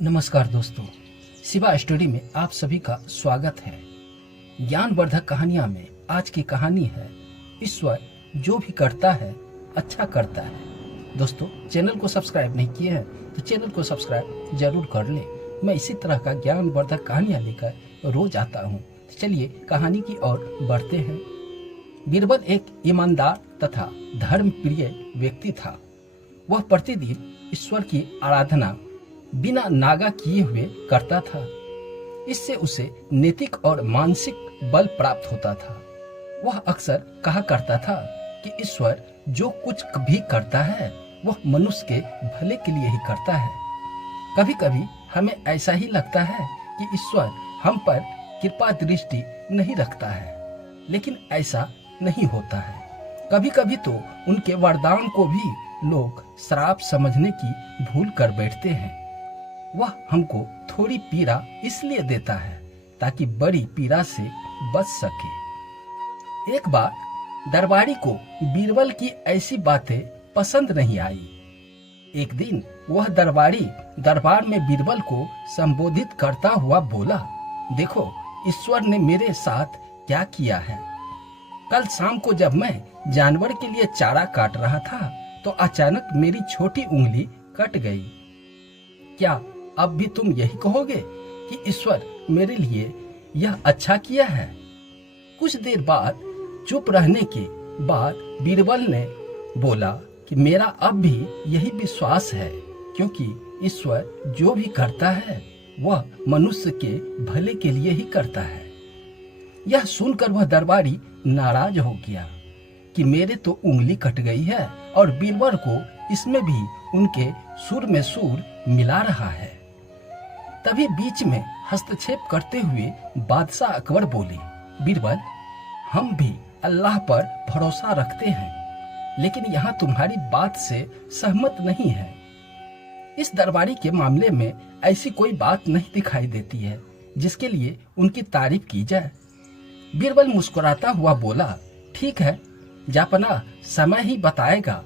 नमस्कार दोस्तों, शिवा स्टोरी में आप सभी का स्वागत है। ज्ञानवर्धक कहानियां में आज की कहानी है ईश्वर जो भी करता है अच्छा करता है। दोस्तों, चैनल को सब्सक्राइब नहीं किए हैं तो चैनल को सब्सक्राइब जरूर कर लें। मैं इसी तरह का ज्ञानवर्धक कहानियां लेकर रोज आता हूं। तो चलिए कहानी की ओर बढ़ते हैं। बीरबल एक ईमानदार तथा धर्म प्रिय व्यक्ति था। वह प्रतिदिन ईश्वर की आराधना बिना नागा किए हुए करता था। इससे उसे नैतिक और मानसिक बल प्राप्त होता था। वह अक्सर कहा करता था कि ईश्वर जो कुछ भी करता है वह मनुष्य के भले के लिए ही करता है। कभी कभी हमें ऐसा ही लगता है कि ईश्वर हम पर कृपा दृष्टि नहीं रखता है, लेकिन ऐसा नहीं होता है। कभी कभी तो उनके वरदान को भी लोग श्राप समझने की भूल कर बैठते हैं। वह हमको थोड़ी पीड़ा इसलिए देता है ताकि बड़ी पीड़ा से बच सके। एक बार दरबारी को बीरबल की ऐसी बातें पसंद नहीं आई। एक दिन वह दरबारी दरबार में बीरबल को संबोधित करता हुआ बोला, देखो ईश्वर ने मेरे साथ क्या किया है। कल शाम को जब मैं जानवर के लिए चारा काट रहा था तो अचानक मेरी छोटी उंगली कट गई। क्या अब भी तुम यही कहोगे कि ईश्वर मेरे लिए यह अच्छा किया है? कुछ देर बाद चुप रहने के बाद बीरबल ने बोला कि मेरा अब भी यही विश्वास है, क्योंकि ईश्वर जो भी करता है वह मनुष्य के भले के लिए ही करता है। यह सुनकर वह दरबारी नाराज हो गया कि मेरे तो उंगली कट गई है और बीरबल को इसमें भी उनके सुर में सुर मिला रहा है। तभी बीच में हस्तक्षेप करते हुए बादशाह अकबर बोले, बीरबल, हम भी अल्लाह पर भरोसा रखते हैं, लेकिन यहाँ तुम्हारी बात से सहमत नहीं है। इस दरबारी के मामले में ऐसी कोई बात नहीं दिखाई देती है जिसके लिए उनकी तारीफ की जाए। बीरबल मुस्कुराता हुआ बोला, ठीक है, जापना समय ही बताएगा।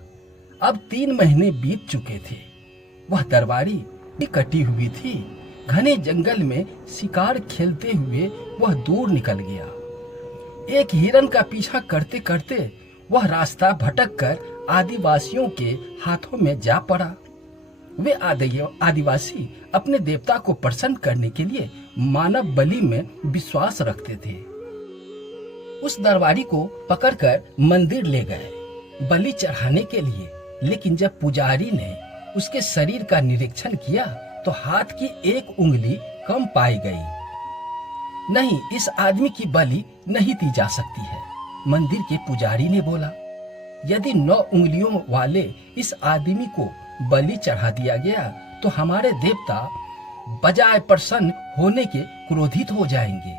अब 3 महीने बीत चुके थे। वह दरबारी कटी हुई थी। घने जंगल में शिकार खेलते हुए वह दूर निकल गया। एक हिरन का पीछा करते करते वह रास्ता भटक कर आदिवासियों के हाथों में जा पड़ा। वे आदिवासी अपने देवता को प्रसन्न करने के लिए मानव बलि में विश्वास रखते थे। उस दरबारी को पकड़कर मंदिर ले गए बलि चढ़ाने के लिए, लेकिन जब पुजारी ने उसके शरीर का निरीक्षण किया तो हाथ की एक उंगली कम पाई गई। नहीं, इस आदमी की बलि नहीं दी जा सकती है। मंदिर के पुजारी ने बोला, यदि 9 उंगलियों वाले इस आदमी को बलि चढ़ा दिया गया तो हमारे देवता बजाय प्रसन्न होने के क्रोधित हो जाएंगे।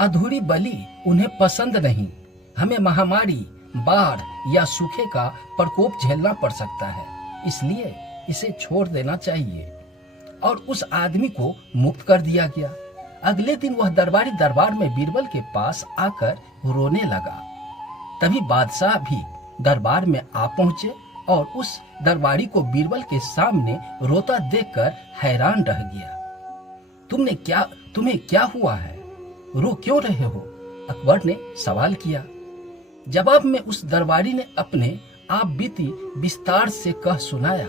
अधूरी बलि उन्हें पसंद नहीं। हमें महामारी, बाढ़ या सूखे का प्रकोप झेलना पड़ सकता है, इसलिए इसे छोड़ देना चाहिए। और उस आदमी को मुक्त कर दिया गया। अगले दिन वह दरबारी दरबार में बीरबल के पास आकर रोने लगा। तभी बादशाह भी दरबार में आ पहुंचे और उस दरबारी को बीरबल के सामने रोता देखकर हैरान रह गया। तुम्हें क्या हुआ है? रो क्यों रहे हो? अकबर ने सवाल किया। जवाब में उस दरबारी ने अपने आप बीती विस्तार से कह सुनाया।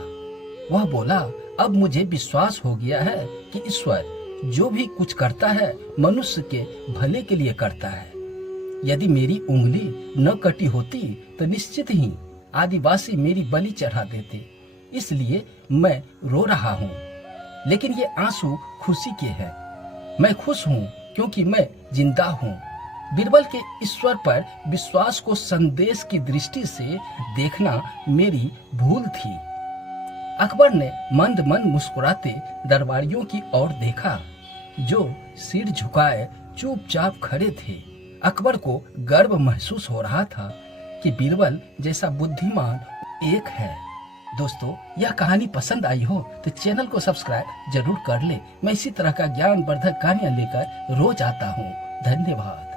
वह बोला, अब मुझे विश्वास हो गया है कि ईश्वर जो भी कुछ करता है मनुष्य के भले के लिए करता है। यदि मेरी उंगली न कटी होती तो निश्चित ही आदिवासी मेरी बलि चढ़ा देते। इसलिए मैं रो रहा हूँ, लेकिन ये आंसू खुशी के हैं। मैं खुश हूँ क्योंकि मैं जिंदा हूँ। बीरबल के ईश्वर पर विश्वास को संदेश की दृष्टि से देखना मेरी भूल थी। अकबर ने मंद मंद मुस्कुराते दरबारियों की ओर देखा जो सिर झुकाए चुपचाप खड़े थे। अकबर को गर्व महसूस हो रहा था कि बीरबल जैसा बुद्धिमान एक है। दोस्तों, यह कहानी पसंद आई हो तो चैनल को सब्सक्राइब जरूर कर ले। मैं इसी तरह का ज्ञानवर्धक कहानियां लेकर रोज आता हूँ। धन्यवाद।